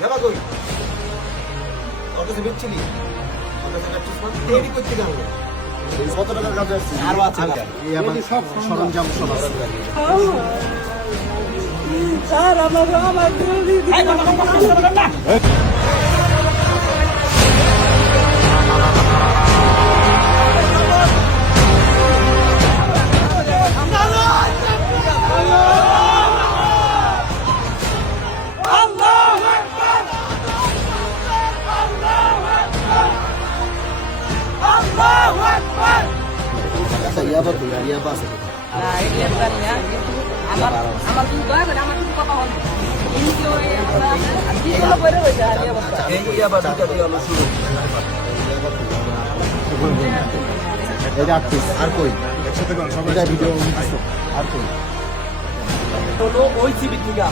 যাবা কই ওর কাছে বেচছিলি ওর কাছে একটা টিস্পন করতে গেল কত টাকার কাজ আছে আরো আছে এই আমার সব সরঞ্জাম সব আছে স্যার আমার ইয়াবা তো ইয়াবা আছে না এটা ব্যাপার না আমার তুমি দয়া করে আমার কিছু কথা হবে কিন্তু কি হলো বলে হইছে আর এই অবস্থা এই ইয়াবা দুটো দিয়ে হলো শুরু এটা আটপিস আর কই একসাথে কোন সবাই ভিডিও আর কই হলো ওই চিবি থেকে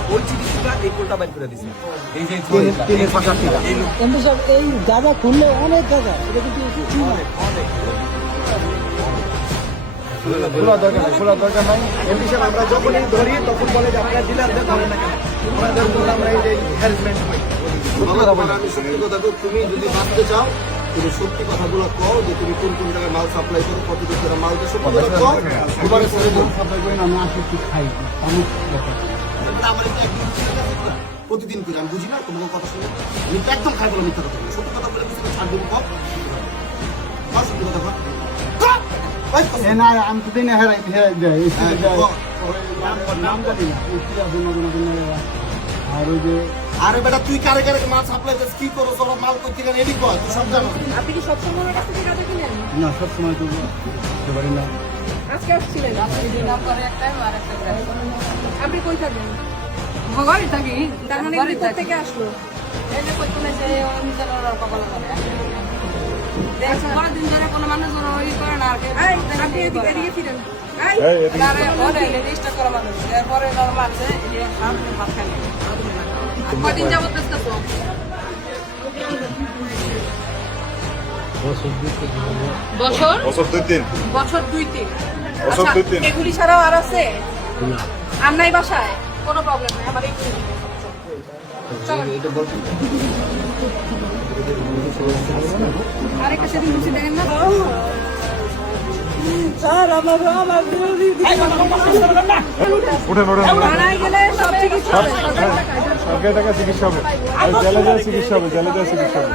এই কোলটা বাইর করে দিছে এই যে তিনের পাশা থেকে কিন্তু সব এই জায়গা খুললে অনেক জায়গা এটা কিন্তু অনেক খোলা দরকার নাই এমপি সাহেব আমরা যখনই ধরি তখন বলে যে আপনারা ডিলারদের ধরেন না কেন ওনাদের বলে আমরা এই যে হ্যারাসমেন্ট হই আমি সত্যি কথা বলছি তুমি যদি বাঁচতে চাও তুমি সত্যি কথাগুলো কও যে তুমি কোন কোন জায়গায় মাল সাপ্লাই করো কত দূর ধরে মাল দেশো কত দূর কও এবারে সরে দাও সাপ্লাই করি না আমি আসি কি খাই আমি আমার একটা একদিন প্রতিদিন করি আমি বুঝি না তোমার কথা শুনে আমি তো একদম খাই বলে মিথ্যা কথা বলি সত্যি কথা বলে বুঝতে ছাড় দেবো কম সত্যি কথা কম না আমি তো দিনে হেরাই যাই নাম জানি না আর ওই যে আরে বেটা তুই কারে কারে মাল সাপ্লাই দিস কি করো সব মাল করতে গেলে এদিক কর তুই সব জানো আপনি কি সব সময় কাছ থেকে কাজে কিনেন না সব সময় তো করতে পারি না আজকে আসছিলেন আপনি দিন পরে একটা আর একটা আপনি কই থাকেন ভগবানই থাকি তার মানে কোথা থেকে আসলো এই যে কই কোনে যে নিজের কপাল করে দেখো বড় দিন ধরে কোনো মানুষ ওই করে না আর আপনি এদিকে ফিরেন আরে ওরে রেজিস্টার করা মানুষ এরপরে নরমাল আছে এই সামনে ভাত খাই কয়দিন যাবত ব্যস্ত বছর দুই তিন এগুলি ছাড়াও আর আছে আর নাই বাসায় কোনো প্রবলেম নাই আমার আরেকটা সেদিন বুঝে দেখেন না স্যার আমার মারাই গেলে সব চিকিৎসা হবে সরকারি টাকা চিকিৎসা হবে আর জেলে দেওয়া চিকিৎসা হবে জেলে দেওয়া চিকিৎসা হবে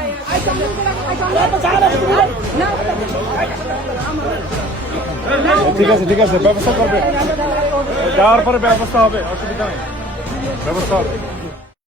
ঠিক আছে ব্যবস্থা করবে যাওয়ার পরে ব্যবস্থা হবে অসুবিধা নেই ব্যবস্থা হবে